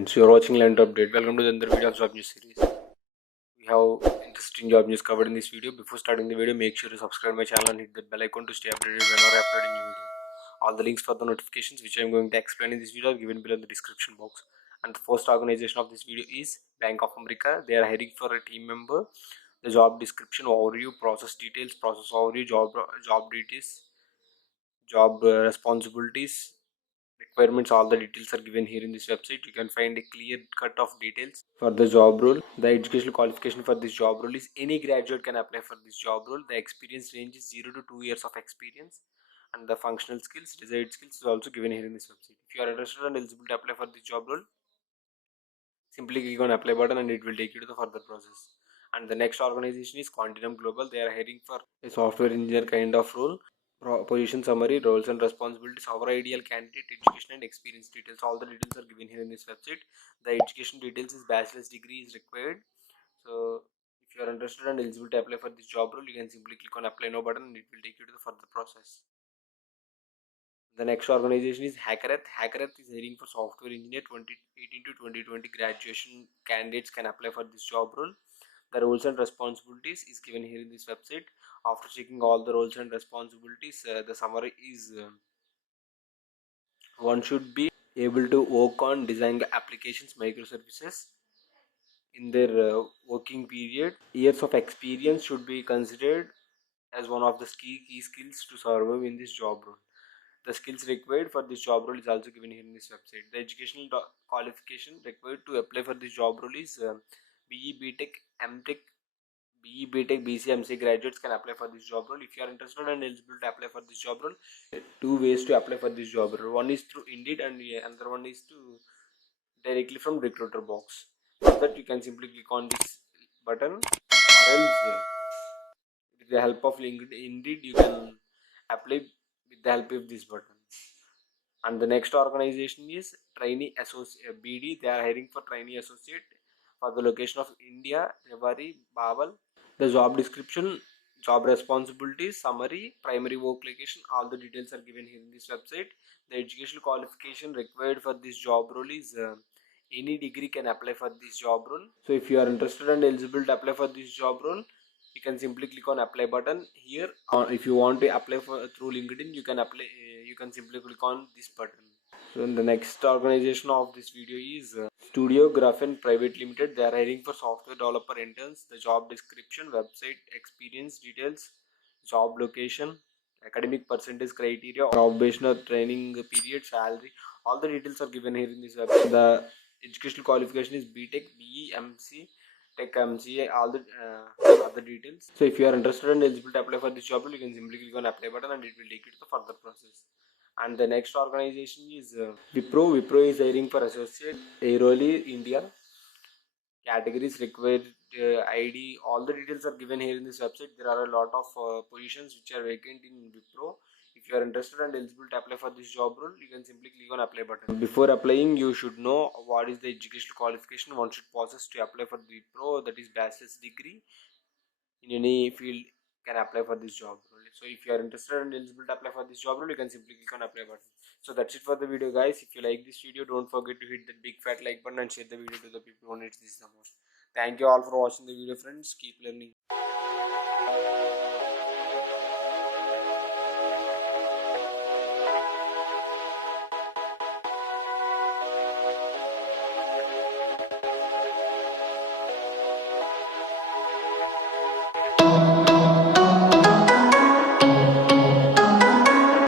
friends, you're watching Land Update. Welcome to the another video of job news series. We have interesting job news covered in this video. Before starting the video, make sure to subscribe my channel and hit the bell icon to stay updated whenever I upload a new video. All the links for the notifications which I am going to explain in this video are given below in the description box. And the first organization of this video is Bank of America. They are hiring for a team member. The job description overview, process details, process overview, job details, job responsibilities, requirements. All the details are given here in this website. You can find a clear cut of details for the job role. The educational qualification for this job role is any graduate can apply for this job role. The experience range is 0 to 2 years of experience, and the functional skills, desired skills is also given here in this website. If you are interested and eligible to apply for this job role, simply click on apply button and it will take you to the further process. And the next organization is Quantinum Global. They are hiring for a software engineer kind of role. Position summary, roles and responsibilities, our ideal candidate, education and experience details. All the details are given here in this website. The education details is bachelor's degree is required. So if you are interested and eligible to apply for this job role, you can simply click on apply now button and it will take you to the further process. The next organization is Hackereth. Hackereth is hiring for software engineer. 2018 to 2020 graduation candidates can apply for this job role. The roles and responsibilities is given here in this website. After checking all the roles and responsibilities, the summary is one should be able to work on design applications microservices in their working period. Years of experience should be considered as one of the key skills to survive in this job role. The skills required for this job role is also given here in this website. The educational qualification required to apply for this job role is BE, BTech, MTech, BE, BTech, BC, MC graduates can apply for this job role. If you are interested and eligible to apply for this job role, two ways to apply for this job role. One is through Indeed and another one is to directly from recruiter box. For that, you can simply click on this button, or else with the help of LinkedIn, Indeed, you can apply with the help of this button. And the next organization is Trainee Associate BD. They are hiring for Trainee Associate for the location of India, Rewari, Bawal. The job description, job responsibilities, summary, primary work location, all the details are given here in this website. The educational qualification required for this job role is any degree can apply for this job role. So if you are interested and eligible to apply for this job role, you can simply click on apply button here. If you want to apply for through LinkedIn, you can apply. You can simply click on this button. So the next organization of this video is Studio Graphene Private Limited. They are hiring for software developer interns. The job description, website, experience details, job location, academic percentage criteria, probational training period, salary. All the details are given here in this website. The educational qualification is BTech, BE, MC, Tech, MCA, all the other details. So if you are interested and eligible to apply for this job, you can simply click on apply button and it will take you to the further process. And the next organization is Wipro. Wipro is hiring for associate Airoli India. Categories required, ID, all the details are given here in this website. There are a lot of positions which are vacant in Wipro. If you are interested and eligible to apply for this job role, you can simply click on apply button. Before applying, you should know what is the educational qualification one should possess to apply for the Wipro, that is bachelor's degree in any field can apply for this job role. So if you are interested and eligible to apply for this job role, you can simply click on apply button. So that's it for the video, guys. If you like this video, don't forget to hit that big fat like button and share the video to the people who needs this the most. Thank you all for watching the video, friends. Keep learning.